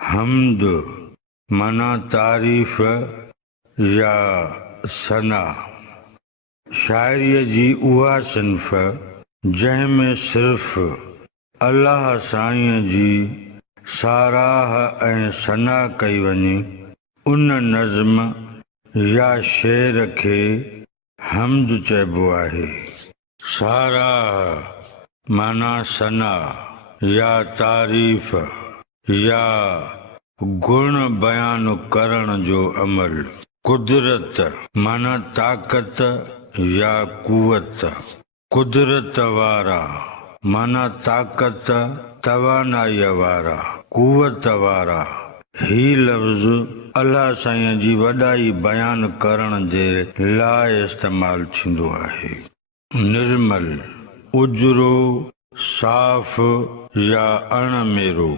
हमद माना तारीफ़ या सना। शाइरीअ जी उहा सिन्फ़ जंहिंमें सिर्फ़ अल्लाह साईं जी साराह ऐं सना कई वञे, उन नज़्म या शेर खे हमद चइबो आहे। साराह माना सना या तारीफ़ या गुण बयान करण जो अमल। कुदरत माना ताक़त या कुवत। कुदरत वारा माना ताक़त तवानाई वारा, कुवत वारा। ही लफ़्ज़ अल्लाह साईं जी वॾाई बयान करण जे लाइ इस्तेमालु थींदो आहे। निर्मल, उजरो, साफ़ या अणमेरो।